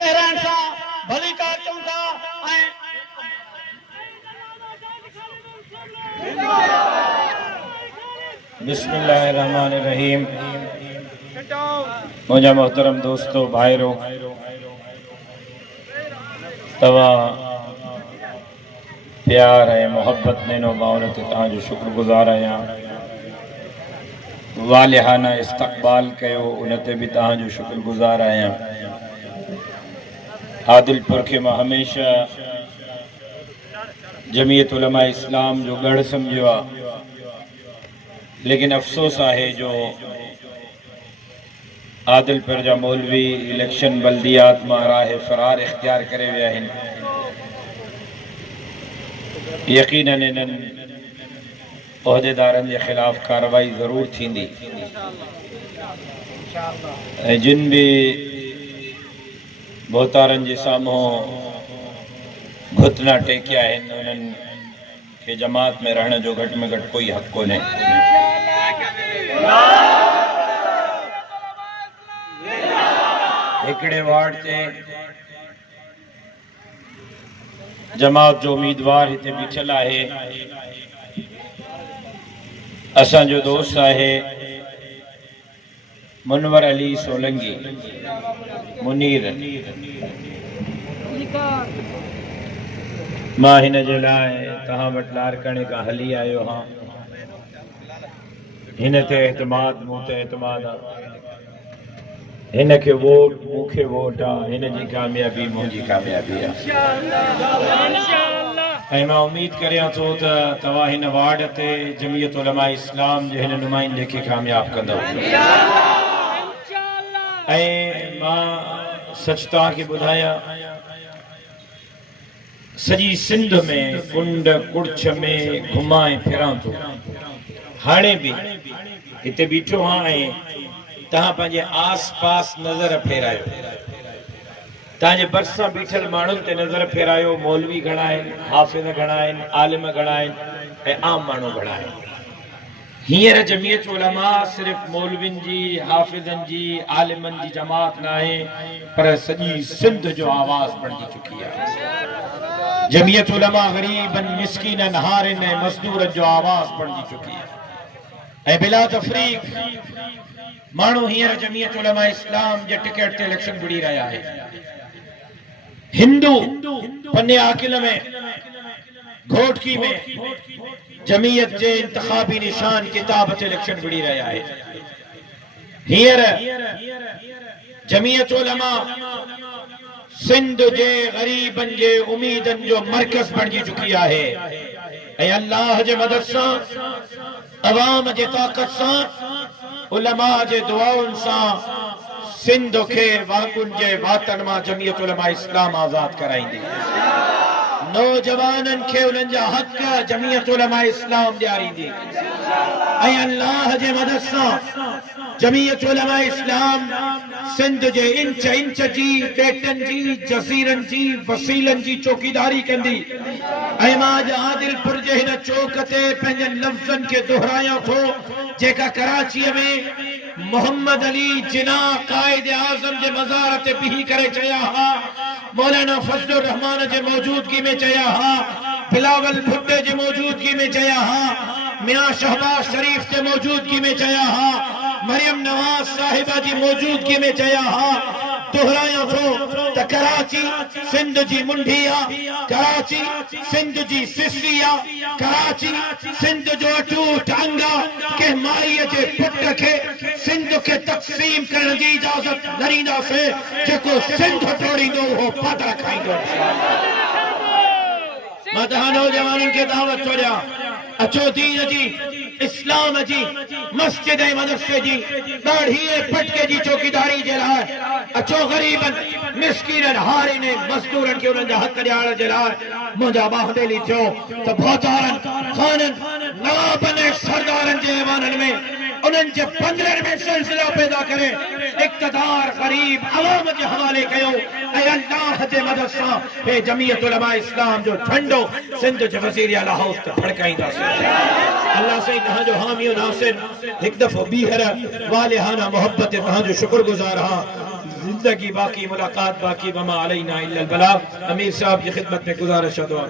भली का चौथा बिस्मिल्लाहिर्रहमानिर्रहीम। मुझा मोहतरम दोस्तों भाईरो तवा प्यार है मोहब्बत नैनो बाउन ते तव्हांजो शुक्रगुज़ार आहियां। वालिहाना इस्तक़बाल कयो उन ते भी तव्हांजो शुक्रगुज़ार आहियां। आदिलपुर के मां हमेशा जमीयत उलमा इस्लाम जो गढ़ समझो आ, लेकिन अफसोस है जो आदिलपुर जा मौलवी इलेक्शन बल्दियात मां राह फरार इख्तियार करे विया आहिनि। यकीनन इन्हनि उहदेदारनि जे ख़िलाफ़ कार्रवाई ज़रूर थींदी। जिन भी बोतारनि जे साम्हूं घुटना टेकिया आहिनि उन्हनि खे जमात में रहण जो घटि में घटि कोई हक़ कोन्हे। हिकिड़े वार्ड ते जमात जो उम्मीदवार हिते बीठल आहे, असांजो दोस्त आहे मुनवर अली सोलंगी मुनीर। मां हिन जे लाइ तव्हां वटि लारकणे खां हली आयो हाँ। हिन ते एतमाद मूं ते एतमाद आहे। हिन खे वोट मूंखे वोट आहे। हिन जी कामयाबी मुंहिंजी कामयाबी आहे। ऐं मां उम्मीद करियां थो त तव्हां हिन वार्ड ते जमीयत उलमा इस्लाम जे हिन नुमाइंदे खे कामयाब कंदव। ऐं मां सच तव्हांखे ॿुधायां, सॼी सिंध में कुंड कुड़छ में घुमाए फिरां थो। हाणे बि हिते बीठो आहियां ऐं तव्हां पंहिंजे आस पास नज़र फेरायो। तव्हांजे भरिसां बीठल माण्हुनि ते नज़र फेरायो। मौलवी घणा आहिनि, हाफ़िज़ घणा आहिनि, आलिम घणा आहिनि ऐं आम माण्हू घणा आहिनि। हींअर जमीयत उलमा सिर्फ़ मौलवियुनि जी, हाफ़िज़नि जी, आलिमनि जी जमात न आहे, पर सॼी सिंध जो आवाज़ बणिजी चुकी आहे। जमीयत उलमा ग़रीबनि, मिस्कीननि, हारिन ऐं मज़दूरनि जो आवाज़ बणिजी चुकी आहे। ऐं बिला तफ़रीक़ माण्हू हींअर जमीयत उलमा इस्लाम जे टिकट ते इलेक्शन विड़ी रहिया आहिनि। हिंदू पन्ने आकिल में, घोटकी में जमीयत जे इंतखाबी निशान किताब ते इलेक्शन विड़ी रहिया आहिनि। हींअर जमीयत उलमा सिंध जे ग़रीबनि जे उम्मीदनि जो मर्कज़ बणिजी चुकी आहे। ऐं अल्लाह जे मदद सां, अवाम जे ताक़त सां, उलमा जे दुआउनि सां सिंध खे वाकुनि जे वातन मां जमीयत उलमा इस्लाम आज़ाद कराईंदी। नौजवाननि खे उन्हनि जा हक़ जमीयत उलमा इस्लाम ॾियारींदी। ऐं अल्लाह जे मदद सां जमीयत उलमा इस्लाम सिंध जे इंच इंच जी, ॿेटनि जी, जज़ीरनि जी, वसीलनि जी चौकीदारी कंदी। ऐं मां अॼु आदिलपुर जे हिन चौक ते पंहिंजनि लफ़्ज़नि खे दोहरायां थो जेका कराचीअ में मोहम्मद अली जिना कायद आज़म जे मज़ार ते बीही करे चया हा, मौलाना फजलुर रहमान जे मौजूदगी में चया हा, बिलावल भुट्टे जे मौजूदगी में चया हा, मियां शहबाज शरीफ जे मौजूदगी में चया हा, मरियम नवाज साहिबा जी मौजूदगी में चया हा। दोहरायां थो त कराची सिंध जी मुंडी आहे, कराची सिंध जी सिसरी आहे, कराची सिंध जो अटूट अंग आहे। के माईअ जे पुट खे सिंध खे तक़सीम करण जी इजाज़त न ॾींदासीं। जेको सिंध तोड़ींदो उहो पादर खाईंदो। मां तव्हां नौजवाननि खे दावत थो ॾियां, अचो दीन जी, इस्लाम जी, मस्जिद ऐं मदरसे जी, ॾाढ़ी फटके जी चौकीदारी जे लाइ अचो। ग़रीबनि, मिस्कीननि, हारिन ऐं मज़दूरनि खे उन्हनि जा हक़ ॾियारण जे लाइ मुंहिंजा बाहदेली थियो त भोतारनि, ख़ाननि, नवाबनि ऐं सरदारनि जे ऐवाननि में उन्हनि जे पंद्रहनि में सिलसिला पैदा करे इक़्तिदार ग़रीब अवाम जे हवाले कयो। ऐं अल्लाह जे मदद सां हे जमीयत उलमा इस्लाम जो झंडो सिंध जे वज़ीर आला हाउस ते फड़काईंदासीं। अल्लाह से तव्हांजो हामी नासिर हिकु दफ़ो ॿीहर वालिहाना मोहब्बत तव्हांजो शुक्रगुज़ार हा। जिंदगी बाकी, मुलाकात बाकी, वमा अलैना इल्लल बलाग। अमीर साहब की खिदमत में गुजारिश है दुआ।